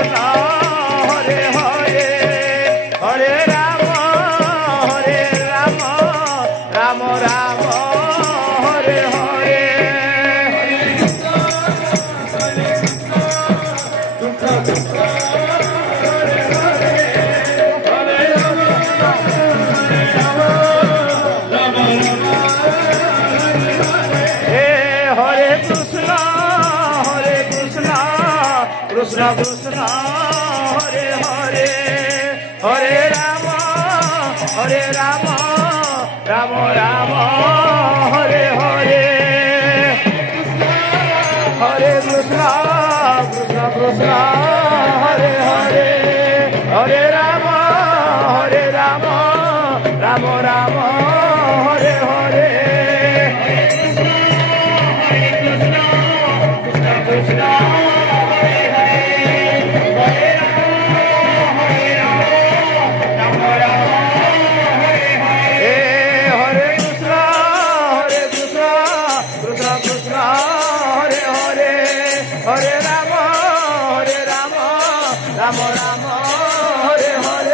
Krishna Hare Hare Hare Rama Rama Rama Hare Hare Krishna Krishna Hare Hare Hare Rama Rama Rama Hare Hare Hare Krishna Krishna Krishna Hare Hare Hare Rama Rama Rama Hare Hare Krishna Krishna Hare Rama Rama Hare Hare